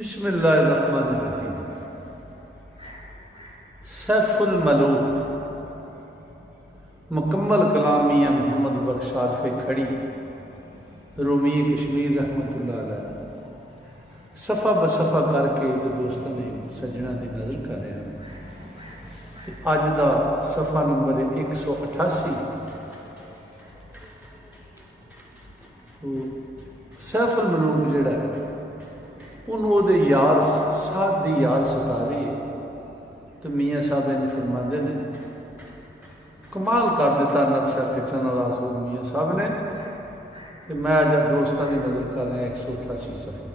बिस्मिल्लाहिर्रहमानिर्रहीम। सैफुल मलूक मुकम्मल कलाम मियाँ मोहम्मद बख्श आरिफ खड़ी रूमी कश्मीर रहमतुल्लाह अलैह सफ़ा बसफ़ा करके जो दोस्तों ने सज्जना की नज़र कर रहे हैं। अज का सफ़ा नंबर 188। सैफुल मलूक जोड़ा है उन्होंने यार साथ की याद सता रही है। तो मियाँ साहब ने फरमाते हैं कमाल कर दिता नक्शा खिंचने वाला सूर मियाँ साहब ने। तो मैं अज दोस्तों की नज़र कर रहा 188 सफ़ा।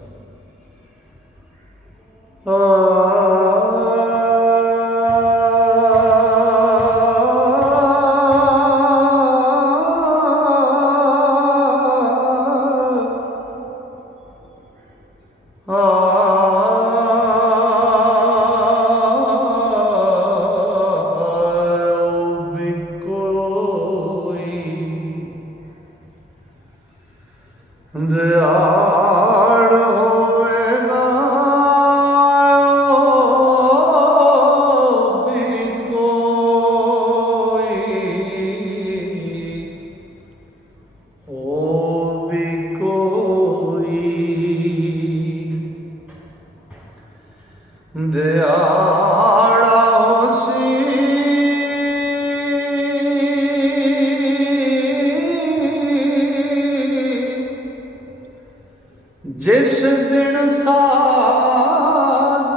जिस दिन साथ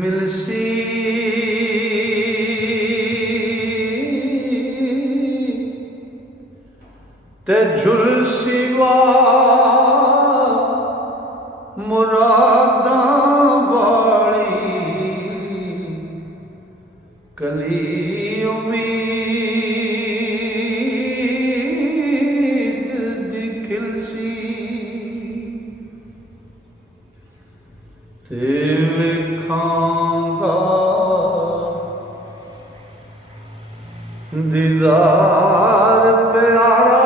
मिलसी ते झुलसी वा मुरादा वाली कली उम्मीद दी खिलसी ते लिखांगा दीदार प्यारा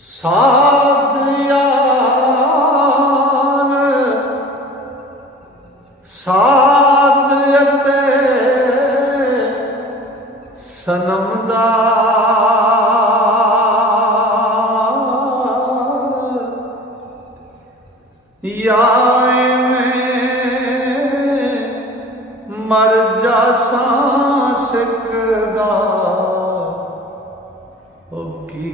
साथ यार साथ सनम दा या मर जासा सिकदा ओ की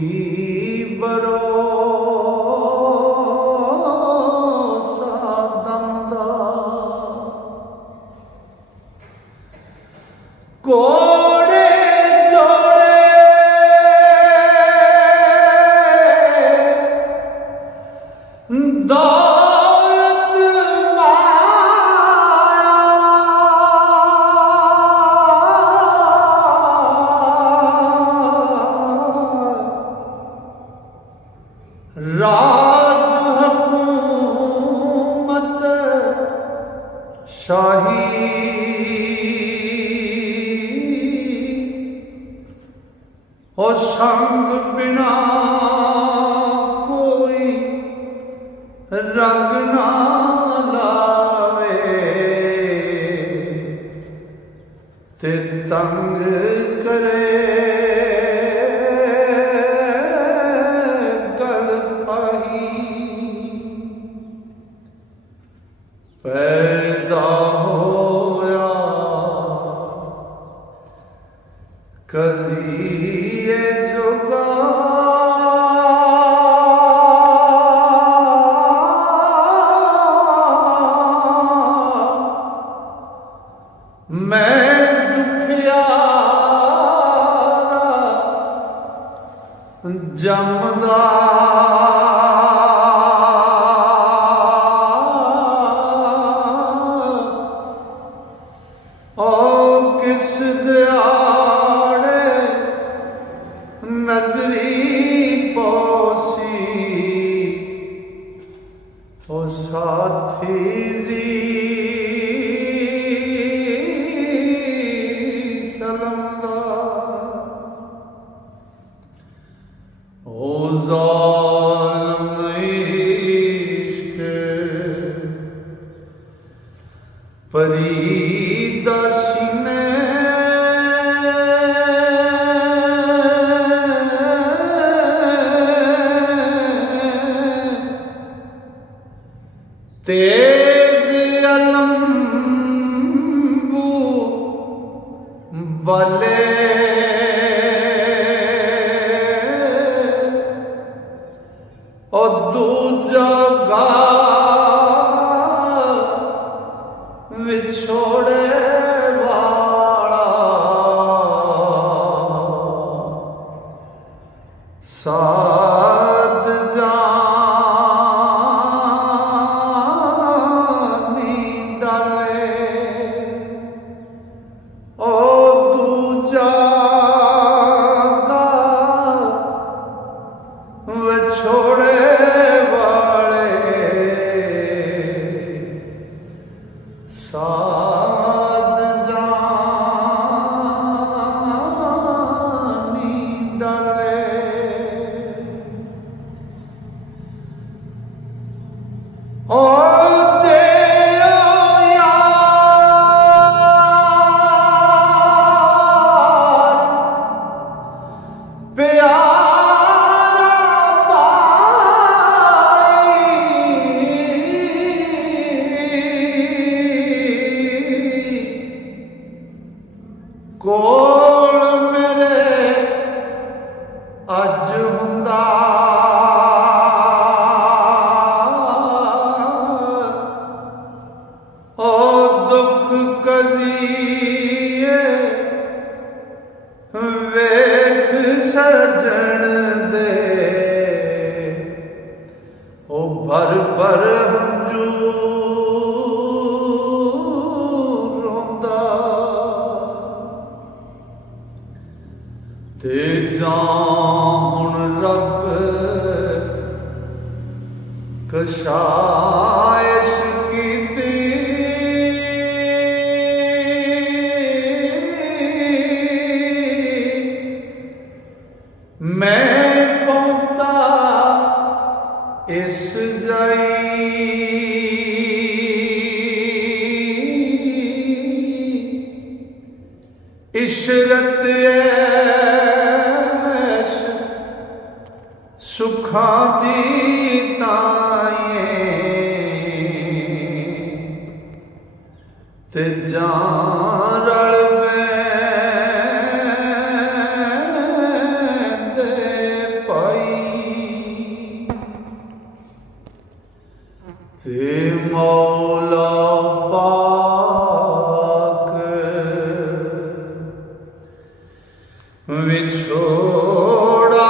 भरोसा दम दा कोड़े दौलत राज हुकूमत शाही और संग बिना कोई रंग ना लावे ते तंग करे गल पाही पैदा होया कज़िए जुगा मैं दुखियारा जमदा ओ किस दिहाड़े नजरी पोसी ओ साथी जी दासीने तेज अलम्बू वाले और दूजा गा विछोड़े वाला साध जानी डाले ओ दूजा गा विछोड़े साध जानी डाले ओ जे यार प्यारा कोल मेरे अज हुंदा ओ दुख कजीए वेख सजन दे ओ भर भर हंजू रोंदा ते जान रब कशाइश कीती मैं पहुंचा इस जाई इशरत सुखा दी ताए ते जान रल दे पाई ते मौला पाक विछोड़ा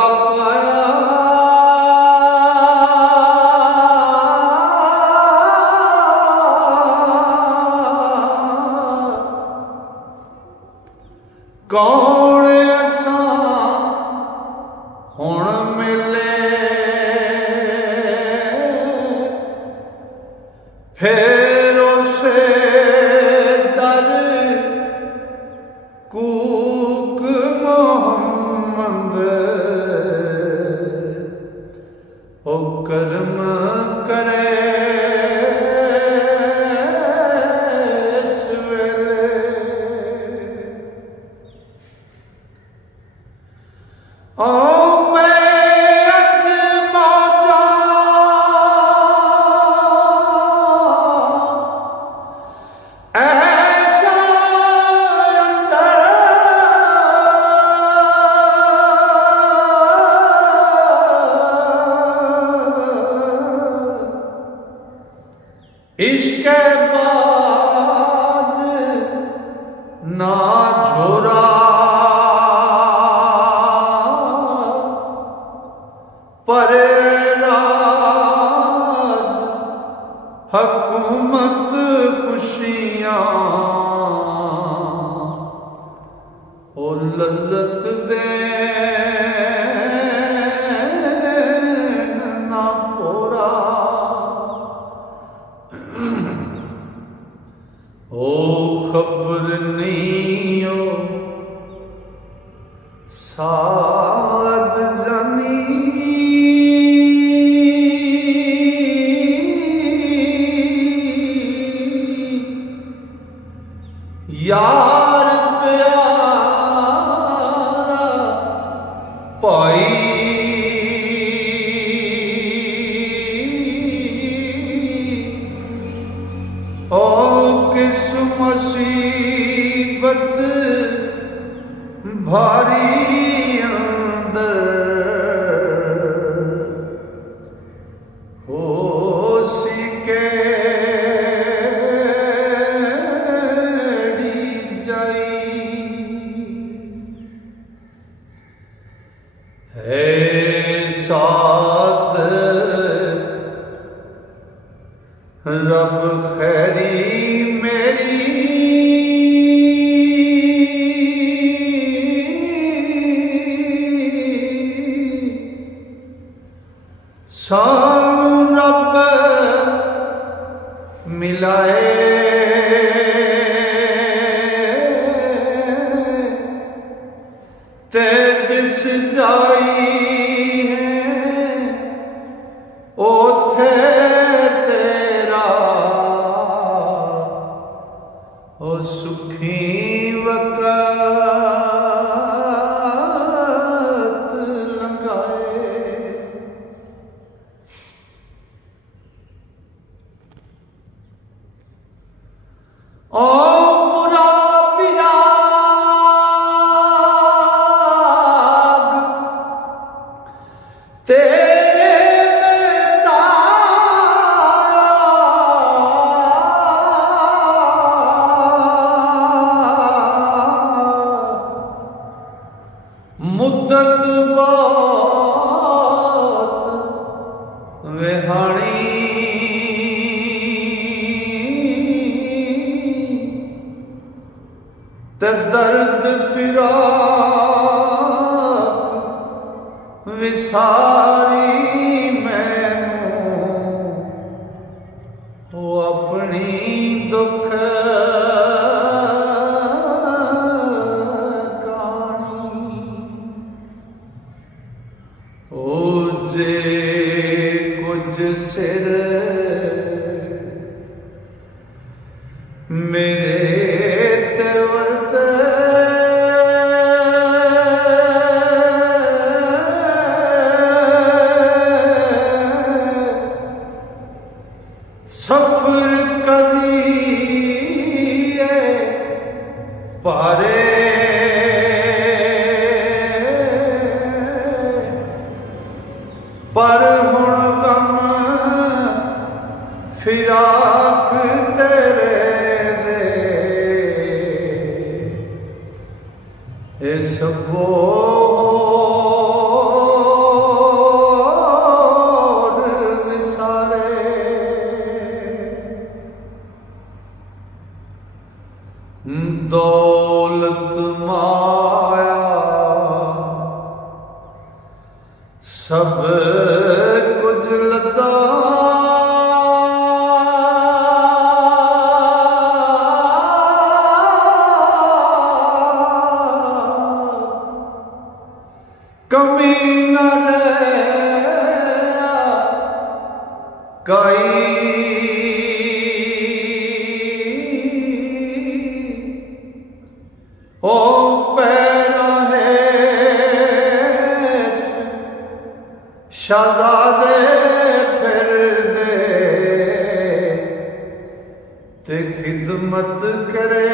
कौन असा हुण मिले फिर उसे दर कूक मोहम्मद ओ कर्म करे ओ मैं अज मौजा ऐसा अंदर इश्क बाज ना झोरा पर राज हुकूमत खुशियां ओ लज्जत दे ना पूरा ओ खबर नहीं ओ साध जानी यार प्यारा भाई ओ किस मुसीबत भारी अंदर हो सिकेड़ी जाई है साथ रब खैरी मेरी सानू रब मिलाए ते जिस जाई है ओथे तेरा ओ सुखी वक़्त लंघाए। ओ बुरा विराग तेरे में मुद्दत बहुत वेहानी ते दर्द फिराक विसारी मैनू ओ अपनी दुख कहानी ओ जे कुछ सिर मेरे ते वरते सफर कज़िए पारे पर हुण गम फिराक तेरे दे इस बोर विसारे दौलत माया सब कुछ लदा कमी न रहा काई ओ पैरा हेठ शहजादे फिर दे ते खिदमत करे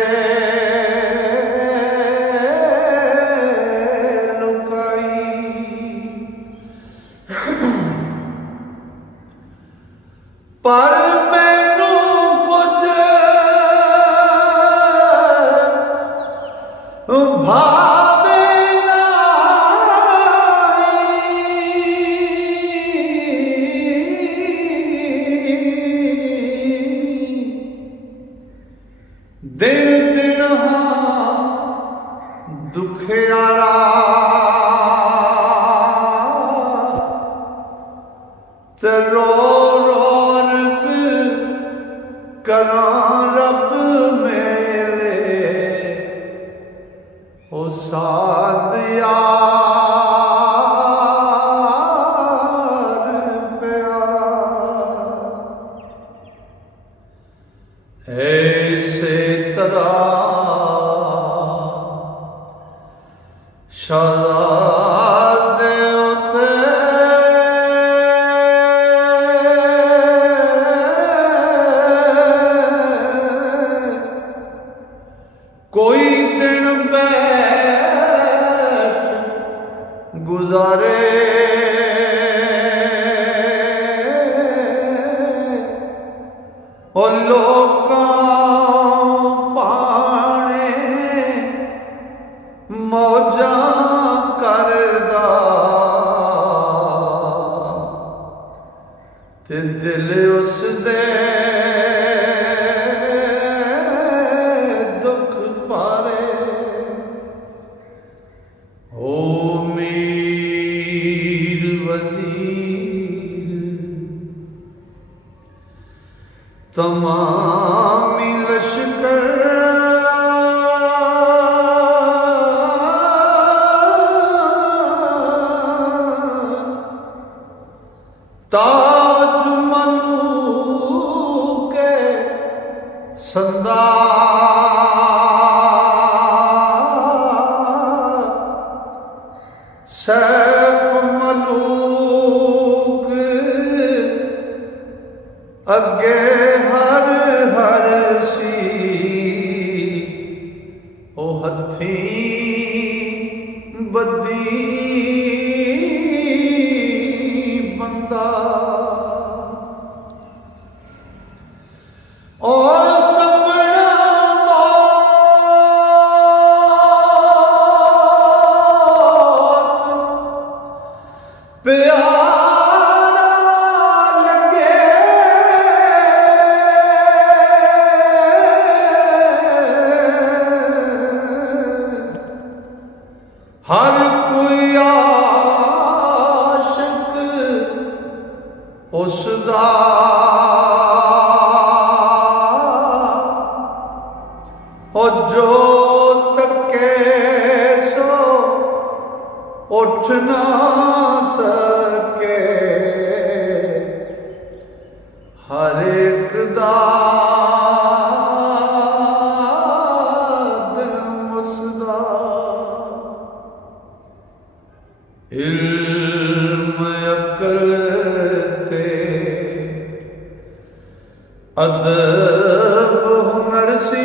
पर मैनू कुछ भावे दिन दिन दुखियारा ते रो करा रब मेले ओ साथ यार प्यारा ऐसे तरह शहजादे उते कोई दिन बैठ गुजारे और लोकां पाने मौजा करदा ते दिल उस दे दुख पारे। ओ मीर वजीर तमामी लश्कर ताज मलूक संदा सैफ मलूक अगे हर हर सी ओ हथी बदी बंदा और समझा प्यारा लगे हर कोई आशिक उसदा और जो तके सो उठ ना सके हर एक दा दिल मुसदा इल्म अकल ते अदब हुनर सी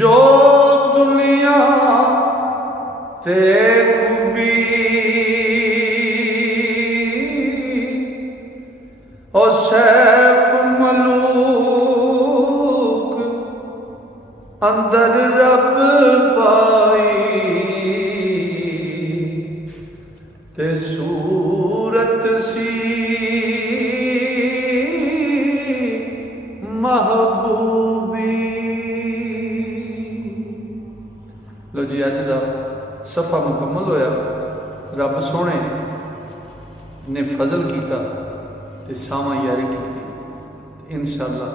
जो दुनिया ते खूबी और सैफ मलूक अंदर रब पाई ते सूरत सी महबूबी। लो जी अज का सफ़ा मुकम्मल होया। रब सोने ने फजल किया ते सावा यारी की। इंशाअल्लाह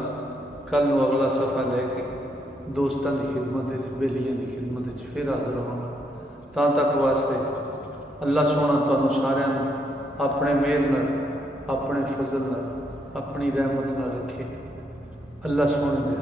कल नूं अगला सफ़ा लैके दोस्तों की खिदमत बेलियां की खिदमत फिर हाजिर होवांगा। तां तक वास्ते अल्लाह सोना तुहानूं सारिआं नूं अपने मेहर नाल अपने फजल नाल अपनी रहमत नाल रखे। अल्लाह सोने दे